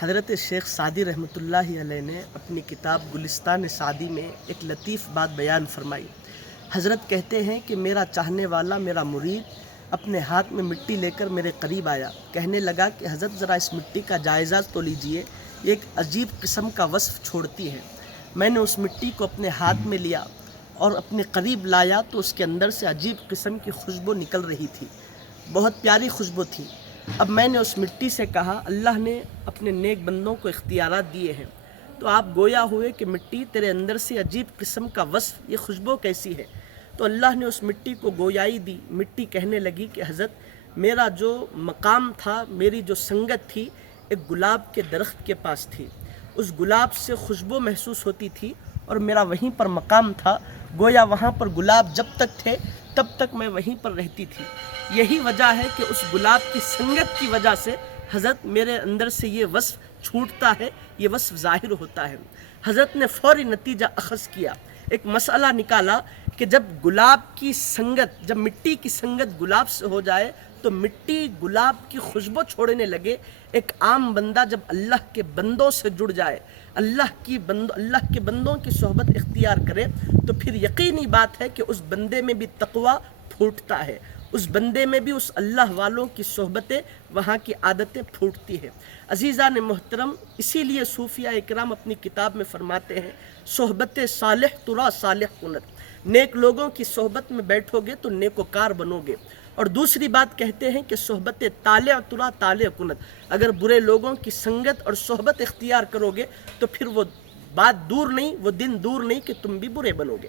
حضرت شیخ سعدی رحمۃ اللہ علیہ نے اپنی کتاب گلستان سعدی میں ایک لطیف بات بیان فرمائی۔ حضرت کہتے ہیں کہ میرا چاہنے والا، میرا مرید اپنے ہاتھ میں مٹی لے کر میرے قریب آیا، کہنے لگا کہ حضرت ذرا اس مٹی کا جائزہ تو لیجئے، یہ ایک عجیب قسم کا وصف چھوڑتی ہے۔ میں نے اس مٹی کو اپنے ہاتھ میں لیا اور اپنے قریب لایا تو اس کے اندر سے عجیب قسم کی خوشبو نکل رہی تھی، بہت پیاری خوشبو تھی۔ اب میں نے اس مٹی سے کہا، اللہ نے اپنے نیک بندوں کو اختیارات دیے ہیں، تو آپ گویا ہوئے کہ مٹی تیرے اندر سے عجیب قسم کا وصف، یہ خوشبو کیسی ہے؟ تو اللہ نے اس مٹی کو گویائی دی۔ مٹی کہنے لگی کہ حضرت میرا جو مقام تھا، میری جو سنگت تھی، ایک گلاب کے درخت کے پاس تھی، اس گلاب سے خوشبو محسوس ہوتی تھی اور میرا وہیں پر مقام تھا، گویا وہاں پر گلاب جب تک تھے تب تک میں وہیں پر رہتی تھی۔ یہی وجہ ہے کہ اس گلاب کی سنگت کی وجہ سے حضرت میرے اندر سے یہ وصف چھوٹتا ہے، یہ وصف ظاہر ہوتا ہے۔ حضرت نے فوری نتیجہ اخذ کیا، ایک مسئلہ نکالا کہ جب گلاب کی سنگت، جب مٹی کی سنگت گلاب سے ہو جائے تو مٹی گلاب کی خوشبو چھوڑنے لگے۔ ایک عام بندہ جب اللہ کے بندوں سے جڑ جائے، اللہ کے بندوں کی صحبت اختیار کرے تو پھر یقینی بات ہے کہ اس بندے میں بھی تقوی پھوٹتا ہے، اس بندے میں بھی اس اللہ والوں کی صحبتیں، وہاں کی عادتیں پھوٹتی ہیں۔ عزیزان محترم، اسی لیے صوفیاء اکرام اپنی کتاب میں فرماتے ہیں، صحبت صالح ترا صالح کنت، نیک لوگوں کی صحبت میں بیٹھو گے تو نیکوکار بنو گے۔ اور دوسری بات کہتے ہیں کہ صحبت طالع ترا طالع کنت، اگر برے لوگوں کی سنگت اور صحبت اختیار کرو گے تو پھر وہ بات دور نہیں، وہ دن دور نہیں کہ تم بھی برے بنو گے۔